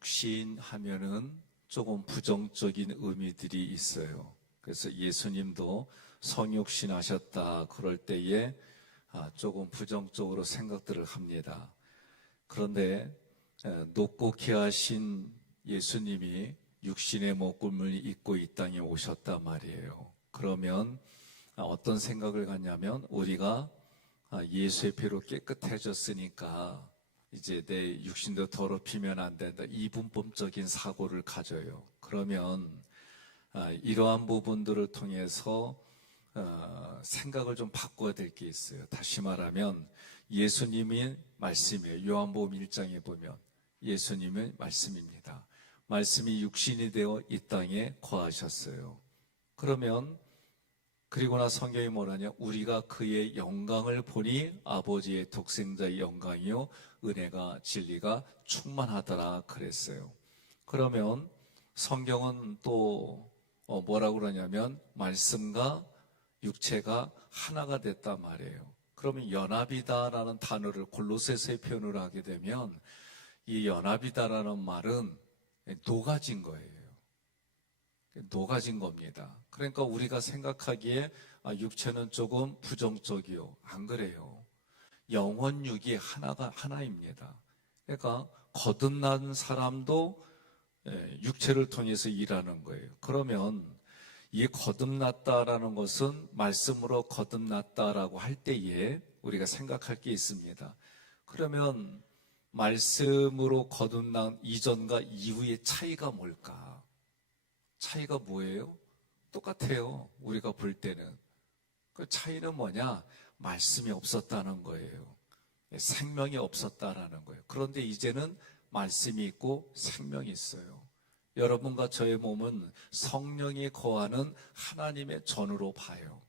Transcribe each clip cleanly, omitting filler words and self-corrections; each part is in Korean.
육신 하면은 조금 부정적인 의미들이 있어요. 그래서 예수님도 성육신 하셨다 그럴 때에 조금 부정적으로 생각들을 합니다. 그런데 높고 귀하신 예수님이 육신의 먹음을 입고 이 땅에 오셨단 말이에요. 그러면 어떤 생각을 갖냐면 우리가 예수의 피로 깨끗해졌으니까 이제 내 육신도 더럽히면 안 된다. 이분법적인 사고를 가져요. 그러면 이러한 부분들을 통해서 생각을 좀 바꿔야 될 게 있어요. 다시 말하면 예수님이 말씀이에요. 요한복음 1장에 보면 예수님은 말씀입니다. 말씀이 육신이 되어 이 땅에 거하셨어요. 그러면 그리고 나 성경이 뭐라냐? 우리가 그의 영광을 보니 아버지의 독생자의 영광이요 은혜가 진리가 충만하더라 그랬어요. 그러면 성경은 또 뭐라고 그러냐면 말씀과 육체가 하나가 됐단 말이에요. 그러면 연합이다라는 단어를 골로새서에 표현을 하게 되면 이 연합이다라는 말은 녹아진 거예요. 녹아진 겁니다. 그러니까 우리가 생각하기에 육체는 조금 부정적이요. 안 그래요. 영혼 육이 하나입니다. 그러니까 거듭난 사람도 육체를 통해서 일하는 거예요. 그러면 이 거듭났다라는 것은 말씀으로 거듭났다라고 할 때에 우리가 생각할 게 있습니다. 그러면 말씀으로 거듭난 이전과 이후의 차이가 뭘까? 차이가 뭐예요? 똑같아요. 우리가 볼 때는. 그 차이는 뭐냐? 말씀이 없었다는 거예요. 생명이 없었다라는 거예요. 그런데 이제는 말씀이 있고 생명이 있어요. 여러분과 저의 몸은 성령이 거하는 하나님의 전으로 봐요.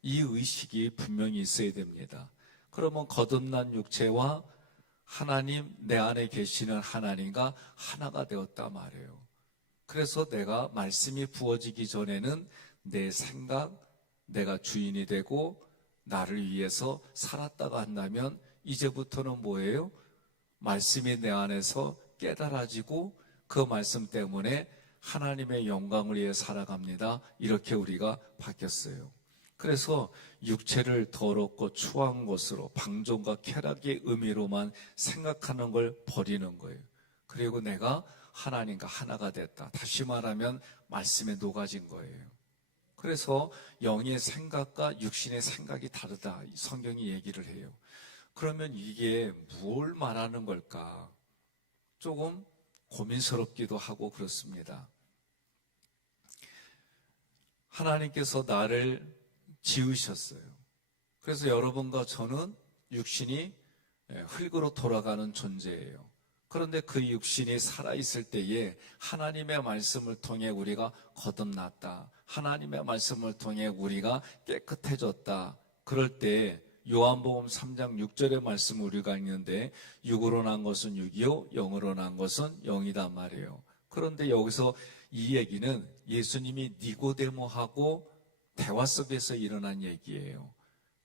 이 의식이 분명히 있어야 됩니다. 그러면 거듭난 육체와 하나님, 내 안에 계시는 하나님과 하나가 되었단 말이에요. 그래서 내가 말씀이 부어지기 전에는 내 생각, 내가 주인이 되고 나를 위해서 살았다가 한다면 이제부터는 뭐예요? 말씀이 내 안에서 깨달아지고 그 말씀 때문에 하나님의 영광을 위해 살아갑니다. 이렇게 우리가 바뀌었어요. 그래서 육체를 더럽고 추한 것으로 방종과 쾌락의 의미로만 생각하는 걸 버리는 거예요. 그리고 내가 하나님과 하나가 됐다. 다시 말하면 말씀에 녹아진 거예요. 그래서 영의 생각과 육신의 생각이 다르다. 성경이 얘기를 해요. 그러면 이게 뭘 말하는 걸까? 조금 고민스럽기도 하고 그렇습니다. 하나님께서 나를 지으셨어요. 그래서 여러분과 저는 육신이 흙으로 돌아가는 존재예요. 그런데 그 육신이 살아있을 때에 하나님의 말씀을 통해 우리가 거듭났다. 하나님의 말씀을 통해 우리가 깨끗해졌다. 그럴 때 요한복음 3장 6절의 말씀 우리가 읽는데 육으로 난 것은 육이요 영으로 난 것은 영이단 말이에요. 그런데 여기서 이 얘기는 예수님이 니고데모하고 대화 속에서 일어난 얘기예요.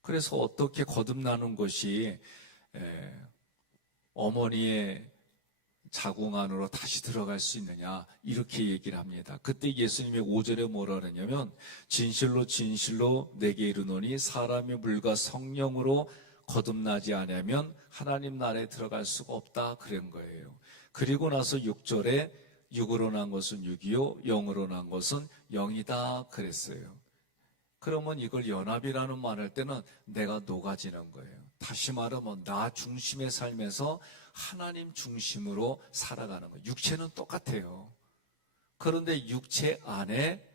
그래서 어떻게 거듭나는 것이 어머니의 자궁 안으로 다시 들어갈 수 있느냐 이렇게 얘기를 합니다. 그때 예수님이 5절에 뭐라 그러냐면 진실로 진실로 내게 이르노니 사람이 물과 성령으로 거듭나지 않으면 하나님 나라에 들어갈 수가 없다 그런 거예요. 그리고 나서 6절에 육으로 난 것은 육이요 영으로 난 것은 영이다 그랬어요. 그러면 이걸 연합이라는 말 할 때는 내가 녹아지는 거예요. 다시 말하면 나 중심의 삶에서 하나님 중심으로 살아가는 거예요. 육체는 똑같아요. 그런데 육체 안에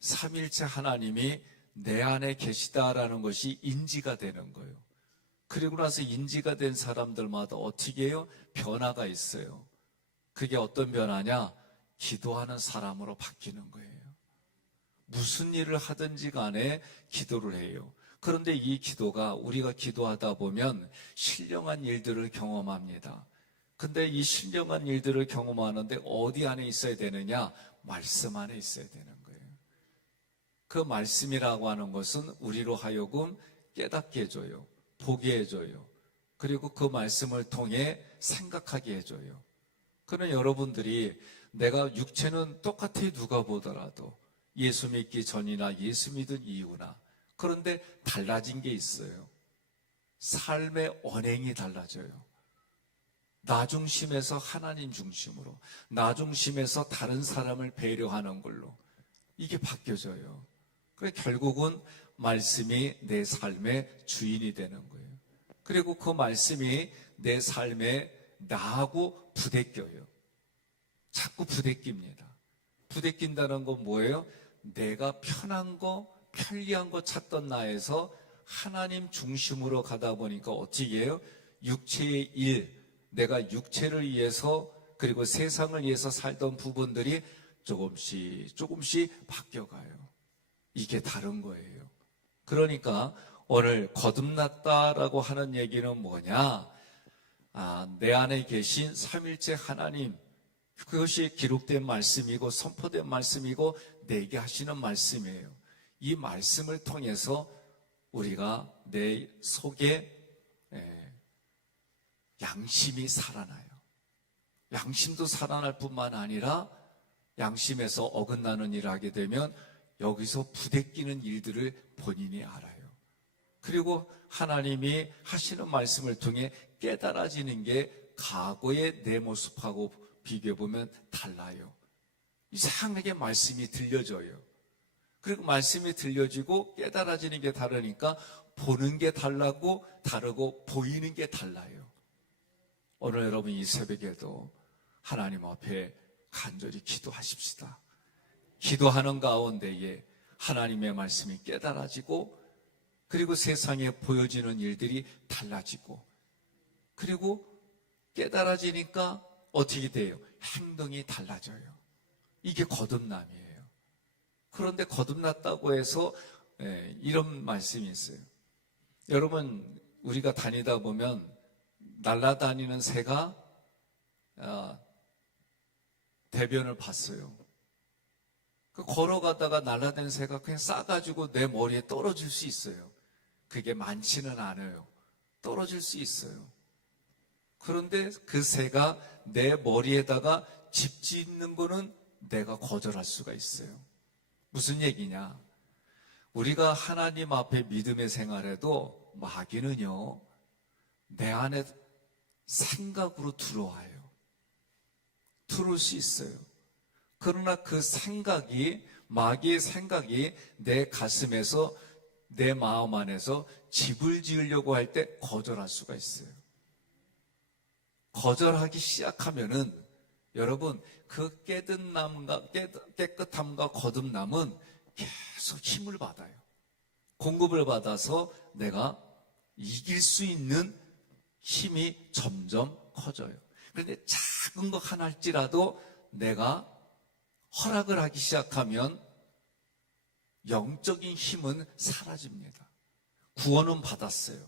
삼일체 하나님이 내 안에 계시다라는 것이 인지가 되는 거예요. 그리고 나서 인지가 된 사람들마다 어떻게 해요? 변화가 있어요. 그게 어떤 변화냐? 기도하는 사람으로 바뀌는 거예요. 무슨 일을 하든지 간에 기도를 해요. 그런데 이 기도가 우리가 기도하다 보면 신령한 일들을 경험합니다. 근데 이 신령한 일들을 경험하는데 어디 안에 있어야 되느냐? 말씀 안에 있어야 되는 거예요. 그 말씀이라고 하는 것은 우리로 하여금 깨닫게 해줘요. 보게 해줘요. 그리고 그 말씀을 통해 생각하게 해줘요. 그는 여러분들이 내가 육체는 똑같이 누가 보더라도 예수 믿기 전이나 예수 믿은 이후나 그런데 달라진 게 있어요. 삶의 언행이 달라져요. 나 중심에서 하나님 중심으로, 나 중심에서 다른 사람을 배려하는 걸로 이게 바뀌어져요. 그래 결국은 말씀이 내 삶의 주인이 되는 거예요. 그리고 그 말씀이 내 삶에 나하고 부대껴요. 자꾸 부대낍니다. 부대낀다는 건 뭐예요? 내가 편한 거, 편리한 거 찾던 나에서 하나님 중심으로 가다 보니까 어떻게 해요? 육체의 일, 내가 육체를 위해서 그리고 세상을 위해서 살던 부분들이 조금씩 바뀌어가요. 이게 다른 거예요. 그러니까 오늘 거듭났다라고 하는 얘기는 뭐냐? 내 안에 계신 삼일째 하나님, 그것이 기록된 말씀이고 선포된 말씀이고 내게 하시는 말씀이에요. 이 말씀을 통해서 우리가 내 속에 양심이 살아나요. 양심도 살아날 뿐만 아니라 양심에서 어긋나는 일을 하게 되면 여기서 부대끼는 일들을 본인이 알아요. 그리고 하나님이 하시는 말씀을 통해 깨달아지는 게 과거의 내 모습하고 비교해보면 달라요. 이상하게 말씀이 들려져요. 그리고 말씀이 들려지고 깨달아지는 게 다르니까 보는 게 다르고 보이는 게 달라요. 오늘 여러분 이 새벽에도 하나님 앞에 간절히 기도하십시다. 기도하는 가운데에 하나님의 말씀이 깨달아지고 그리고 세상에 보여지는 일들이 달라지고 그리고 깨달아지니까 어떻게 돼요? 행동이 달라져요. 이게 거듭남이에요. 그런데 거듭났다고 해서 이런 말씀이 있어요. 여러분 우리가 다니다 보면 날아다니는 새가 대변을 봤어요. 걸어가다가 날아다니는 새가 그냥 싸가지고 내 머리에 떨어질 수 있어요. 그게 많지는 않아요. 떨어질 수 있어요. 그런데 그 새가 내 머리에다가 집 짓는 거는 내가 거절할 수가 있어요. 무슨 얘기냐? 우리가 하나님 앞에 믿음의 생활에도 마귀는요, 내 안에 생각으로 들어와요. 들어올 수 있어요. 그러나 그 생각이, 마귀의 생각이 내 가슴에서, 내 마음 안에서 집을 지으려고 할 때 거절할 수가 있어요. 거절하기 시작하면은 여러분 그 깨끗함과 거듭남은 계속 힘을 받아요. 공급을 받아서 내가 이길 수 있는 힘이 점점 커져요. 그런데 작은 것 하나일지라도 내가 허락을 하기 시작하면 영적인 힘은 사라집니다. 구원은 받았어요.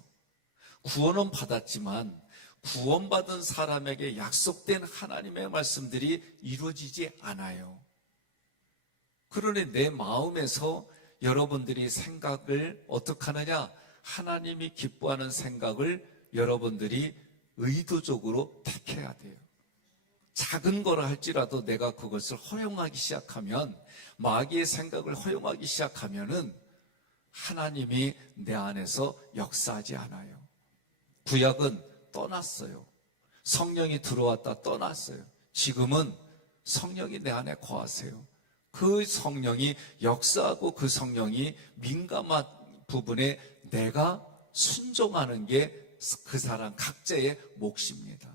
구원은 받았지만 구원받은 사람에게 약속된 하나님의 말씀들이 이루어지지 않아요. 그러니 내 마음에서 여러분들이 생각을 어떻게 하느냐? 하나님이 기뻐하는 생각을 여러분들이 의도적으로 택해야 돼요. 작은 거라 할지라도 내가 그것을 허용하기 시작하면, 마귀의 생각을 허용하기 시작하면은 하나님이 내 안에서 역사하지 않아요. 구약은 떠났어요. 성령이 들어왔다 떠났어요. 지금은 성령이 내 안에 거하세요. 그 성령이 역사하고 그 성령이 민감한 부분에 내가 순종하는 게 그 사람 각자의 몫입니다.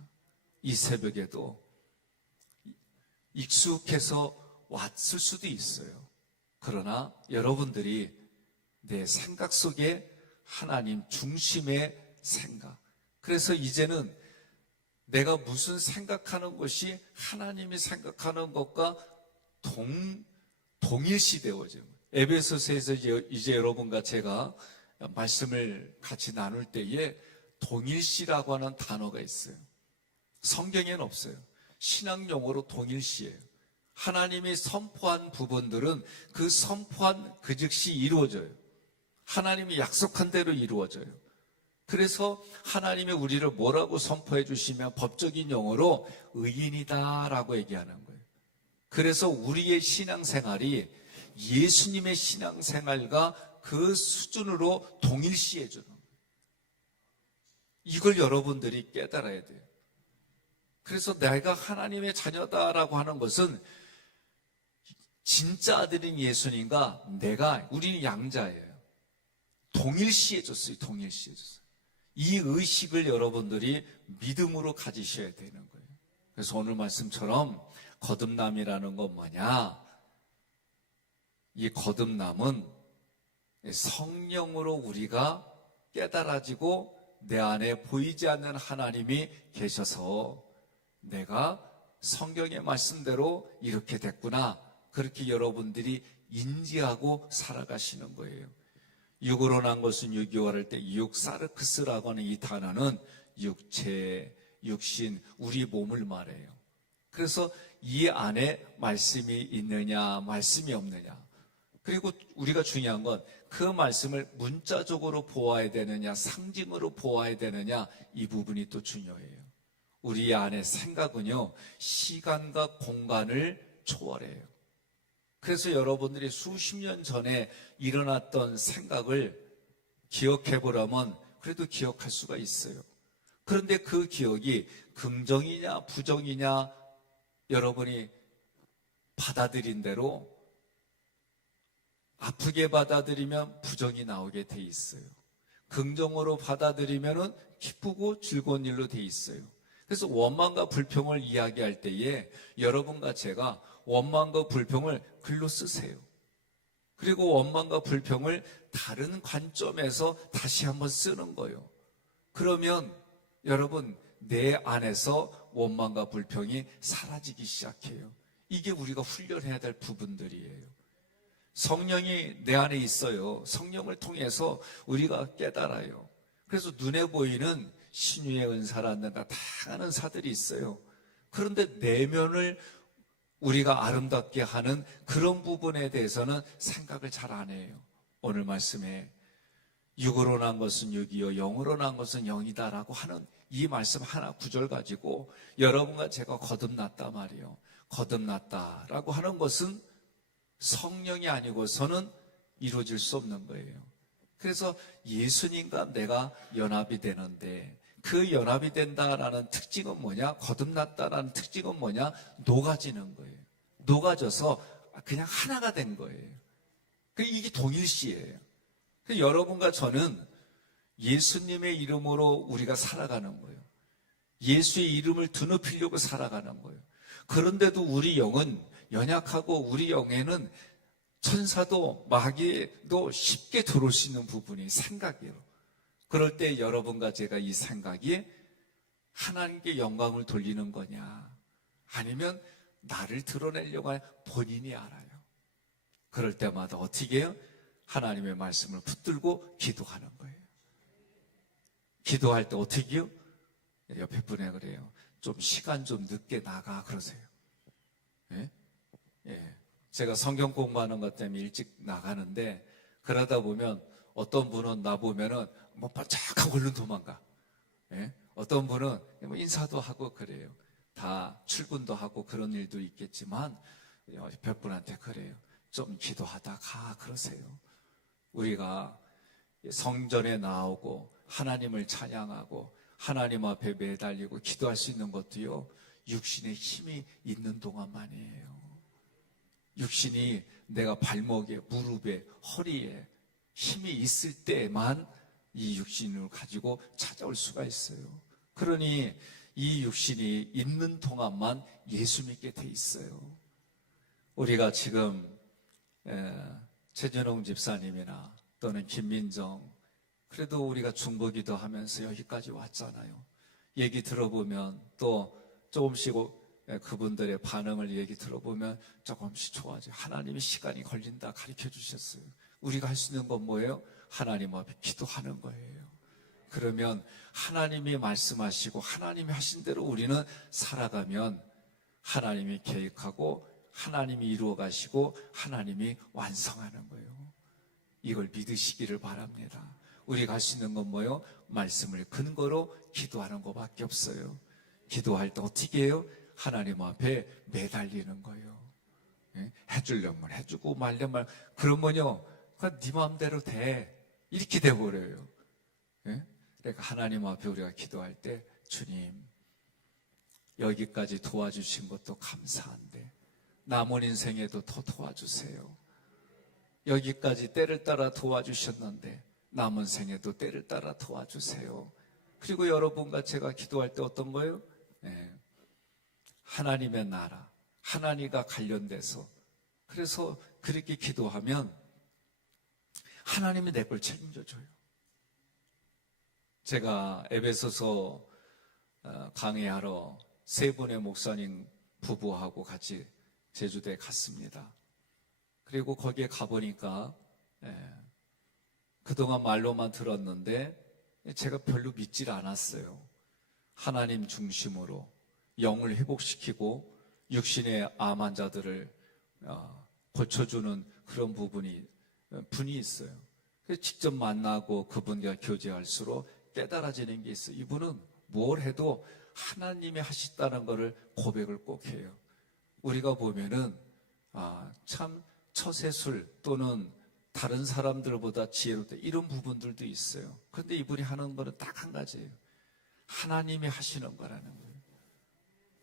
이 새벽에도 익숙해서 왔을 수도 있어요. 그러나 여러분들이 내 생각 속에 하나님 중심의 생각, 그래서 이제는 내가 무슨 생각하는 것이 하나님이 생각하는 것과 동일시되어져요. 에베소서에서 이제 여러분과 제가 말씀을 같이 나눌 때에 동일시라고 하는 단어가 있어요. 성경에는 없어요. 신학 용어로 동일시예요. 하나님이 선포한 부분들은 그 선포한 그 즉시 이루어져요. 하나님이 약속한 대로 이루어져요. 그래서 하나님이 우리를 뭐라고 선포해 주시면 법적인 용어로 의인이다라고 얘기하는 거예요. 그래서 우리의 신앙생활이 예수님의 신앙생활과 그 수준으로 동일시해 주는 거예요. 이걸 여러분들이 깨달아야 돼요. 그래서 내가 하나님의 자녀다라고 하는 것은 진짜 아들인 예수님과 우리는 양자예요. 동일시해 줬어요. 동일시해 줬어요. 이 의식을 여러분들이 믿음으로 가지셔야 되는 거예요. 그래서 오늘 말씀처럼 거듭남이라는 건 뭐냐? 이 거듭남은 성령으로 우리가 깨달아지고 내 안에 보이지 않는 하나님이 계셔서 내가 성경의 말씀대로 이렇게 됐구나. 그렇게 여러분들이 인지하고 살아가시는 거예요. 육으로 난 것은 육이요 할 때 육사르크스라고 하는 이 단어는 육체, 육신, 우리 몸을 말해요. 그래서 이 안에 말씀이 있느냐, 말씀이 없느냐. 그리고 우리가 중요한 건 그 말씀을 문자적으로 보아야 되느냐, 상징으로 보아야 되느냐, 이 부분이 또 중요해요. 우리 안에 생각은요, 시간과 공간을 초월해요. 그래서 여러분들이 수십 년 전에 일어났던 생각을 기억해 보려면 그래도 기억할 수가 있어요. 그런데 그 기억이 긍정이냐 부정이냐 여러분이 받아들인 대로 아프게 받아들이면 부정이 나오게 돼 있어요. 긍정으로 받아들이면 기쁘고 즐거운 일로 돼 있어요. 그래서 원망과 불평을 이야기할 때에 여러분과 제가 원망과 불평을 글로 쓰세요. 그리고 원망과 불평을 다른 관점에서 다시 한번 쓰는 거예요. 그러면 여러분 내 안에서 원망과 불평이 사라지기 시작해요. 이게 우리가 훈련해야 될 부분들이에요. 성령이 내 안에 있어요. 성령을 통해서 우리가 깨달아요. 그래서 눈에 보이는 신유의 은사라든가 다양한 은사들이 있어요. 그런데 내면을 우리가 아름답게 하는 그런 부분에 대해서는 생각을 잘 안 해요. 오늘 말씀에 육으로 난 것은 육이요 영으로 난 것은 영이다라고 하는 이 말씀 하나 구절 가지고 여러분과 제가 거듭났다 말이에요. 거듭났다라고 하는 것은 성령이 아니고서는 이루어질 수 없는 거예요. 그래서 예수님과 내가 연합이 되는데 그 연합이 된다라는 특징은 뭐냐? 거듭났다라는 특징은 뭐냐? 녹아지는 거예요. 녹아져서 그냥 하나가 된 거예요. 이게 동일시예요. 여러분과 저는 예수님의 이름으로 우리가 살아가는 거예요. 예수의 이름을 드높이려고 살아가는 거예요. 그런데도 우리 영은 연약하고 우리 영에는 천사도 마귀도 쉽게 들어올 수 있는 부분이 생각이에요. 그럴 때 여러분과 제가 이 생각이 하나님께 영광을 돌리는 거냐 아니면 나를 드러내려고 하는 본인이 알아요. 그럴 때마다 어떻게 해요? 하나님의 말씀을 붙들고 기도하는 거예요. 기도할 때 어떻게 해요? 옆에 분에 그래요. 좀 시간 좀 늦게 나가 그러세요. 예? 예. 제가 성경 공부하는 것 때문에 일찍 나가는데 그러다 보면 어떤 분은 나 보면은 뭐 반짝하고 얼른 도망가. 예? 어떤 분은 뭐 인사도 하고 그래요. 다 출근도 하고 그런 일도 있겠지만 몇 분한테 그래요. 좀 기도하다 가 그러세요. 우리가 성전에 나오고 하나님을 찬양하고 하나님 앞에 매달리고 기도할 수 있는 것도요. 육신의 힘이 있는 동안만이에요. 육신이 내가 발목에 무릎에 허리에 힘이 있을 때만 이 육신을 가지고 찾아올 수가 있어요. 그러니 이 육신이 있는 동안만 예수 믿게 돼 있어요. 우리가 지금 최준홍 집사님이나 또는 김민정 그래도 우리가 중보기도 하면서 여기까지 왔잖아요. 얘기 들어보면 또 조금씩 그분들의 반응을 얘기 들어보면 조금씩 좋아져요. 하나님이 시간이 걸린다 가르쳐 주셨어요. 우리가 할 수 있는 건 뭐예요? 하나님 앞에 기도하는 거예요. 그러면 하나님이 말씀하시고 하나님이 하신 대로 우리는 살아가면 하나님이 계획하고 하나님이 이루어 가시고 하나님이 완성하는 거예요. 이걸 믿으시기를 바랍니다. 우리가 할 수 있는 건 뭐예요? 말씀을 근거로 기도하는 것밖에 없어요. 기도할 때 어떻게 해요? 하나님 앞에 매달리는 거예요. 예? 해주려면 해주고 말려면 그러면요, 그건 네 마음대로 돼 이렇게 돼버려요. 예? 그러니까 하나님 앞에 우리가 기도할 때 주님 여기까지 도와주신 것도 감사한데 남은 인생에도 더 도와주세요. 여기까지 때를 따라 도와주셨는데 남은 생에도 때를 따라 도와주세요. 그리고 여러분과 제가 기도할 때 어떤 거예요? 네. 하나님의 나라, 하나님과 관련돼서 그래서 그렇게 기도하면 하나님이 내 걸 책임져줘요. 제가 에베소서 강의하러 세 분의 목사님 부부하고 같이 제주도에 갔습니다. 그리고 거기에 가보니까 그동안 말로만 들었는데 제가 별로 믿질 않았어요. 하나님 중심으로 영을 회복시키고 육신의 암 환자들을 고쳐주는 그런 분이 있어요. 그래서 직접 만나고 그분과 교제할수록 깨달아지는 게 있어요. 이분은 뭘 해도 하나님이 하셨다는 것을 고백을 꼭 해요. 우리가 보면은 참 처세술 또는 다른 사람들보다 지혜롭다 이런 부분들도 있어요. 그런데 이분이 하는 거는 딱 한 가지예요. 하나님이 하시는 거라는 거예요.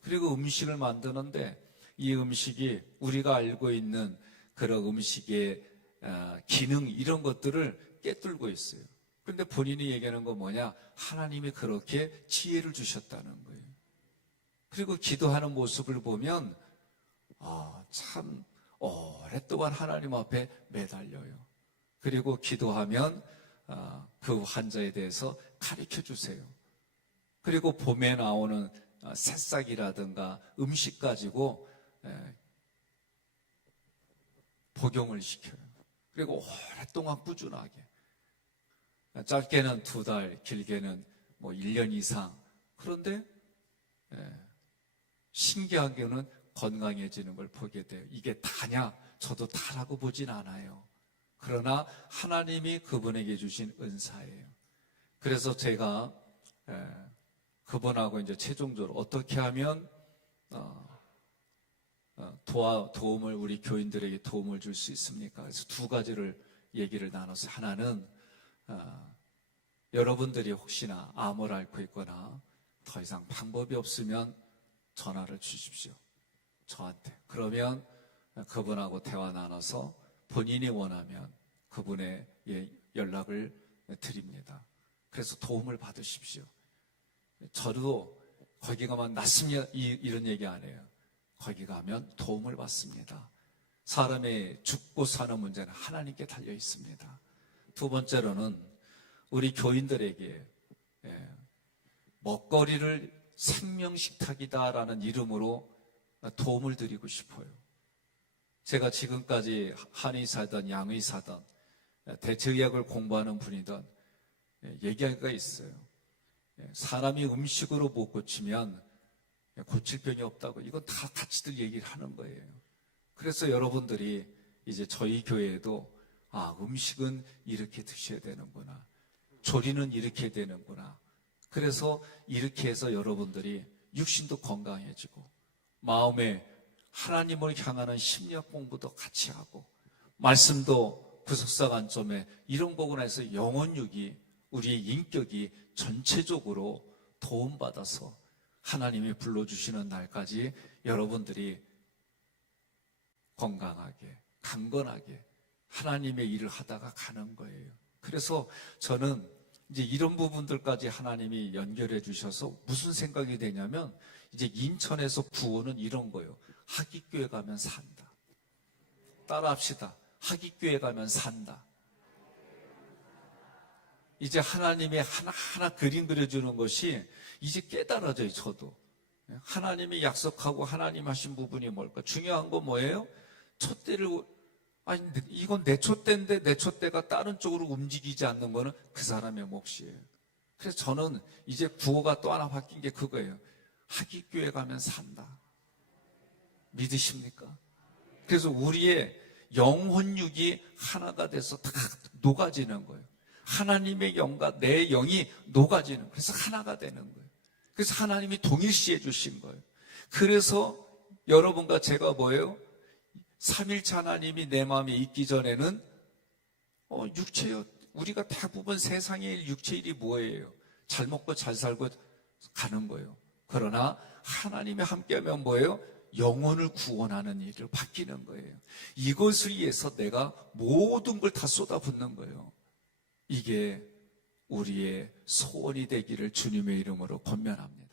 그리고 음식을 만드는데 이 음식이 우리가 알고 있는 그런 음식의 기능 이런 것들을 꿰뚫고 있어요. 그런데 본인이 얘기하는 건 뭐냐? 하나님이 그렇게 지혜를 주셨다는 거예요. 그리고 기도하는 모습을 보면 참 오랫동안 하나님 앞에 매달려요. 그리고 기도하면 그 환자에 대해서 가르쳐 주세요. 그리고 봄에 나오는 새싹이라든가 음식 가지고 복용을 시켜요. 그리고 오랫동안 꾸준하게 짧게는 2달, 길게는 1년 이상. 그런데 신기하게는 건강해지는 걸 보게 돼요. 이게 다냐? 저도 다라고 보진 않아요. 그러나 하나님이 그분에게 주신 은사예요. 그래서 제가 그분하고 이제 최종적으로 어떻게 하면 도움을 우리 교인들에게 도움을 줄 수 있습니까? 그래서 2가지를 얘기를 나눠서 하나는 여러분들이 혹시나 암을 앓고 있거나 더 이상 방법이 없으면 전화를 주십시오. 저한테. 그러면 그분하고 대화 나눠서 본인이 원하면 그분의 연락을 드립니다. 그래서 도움을 받으십시오. 저도 거기 가면 낫습니다 이런 얘기 안 해요. 거기 가면 도움을 받습니다. 사람의 죽고 사는 문제는 하나님께 달려 있습니다. 2번째로는 우리 교인들에게 먹거리를 생명식탁이다라는 이름으로 도움을 드리고 싶어요. 제가 지금까지 한의사든 양의사든 대체의학을 공부하는 분이든 얘기하기가 있어요. 사람이 음식으로 못 고치면 고칠 병이 없다고. 이건 다 같이들 얘기를 하는 거예요. 그래서 여러분들이 이제 저희 교회에도 음식은 이렇게 드셔야 되는구나. 조리는 이렇게 되는구나. 그래서 이렇게 해서 여러분들이 육신도 건강해지고 마음에 하나님을 향하는 심리학 공부도 같이 하고 말씀도 구속사 관점에 이런 거구나 해서 영혼육이 우리의 인격이 전체적으로 도움받아서 하나님이 불러주시는 날까지 여러분들이 건강하게 강건하게 하나님의 일을 하다가 가는 거예요. 그래서 저는 이제 이런 부분들까지 하나님이 연결해 주셔서 무슨 생각이 되냐면 이제 인천에서 구호는 이런 거예요. 하깃교회 가면 산다. 따라합시다. 하깃교회 가면 산다. 이제 하나님이 하나하나 그림 그려주는 것이 이제 깨달아져요. 저도. 하나님이 약속하고 하나님 하신 부분이 뭘까? 중요한 건 뭐예요? 촛대를 이건 내 촛대인데 내 촛대가 다른 쪽으로 움직이지 않는 거는 그 사람의 몫이에요. 그래서 저는 이제 구호가 또 하나 바뀐 게 그거예요. 하깃교회 가면 산다. 믿으십니까? 그래서 우리의 영혼육이 하나가 돼서 다 녹아지는 거예요. 하나님의 영과 내 영이 녹아지는 거예요. 그래서 하나가 되는 거예요. 그래서 하나님이 동일시해 주신 거예요. 그래서 여러분과 제가 뭐예요? 삼일체 하나님이 내 마음에 있기 전에는 육체요. 우리가 대부분 세상의 일, 육체의 일이 뭐예요? 잘 먹고 잘 살고 가는 거예요. 그러나 하나님이 함께하면 뭐예요? 영혼을 구원하는 일을 바뀌는 거예요. 이것을 위해서 내가 모든 걸 다 쏟아붓는 거예요. 이게 우리의 소원이 되기를 주님의 이름으로 권면합니다.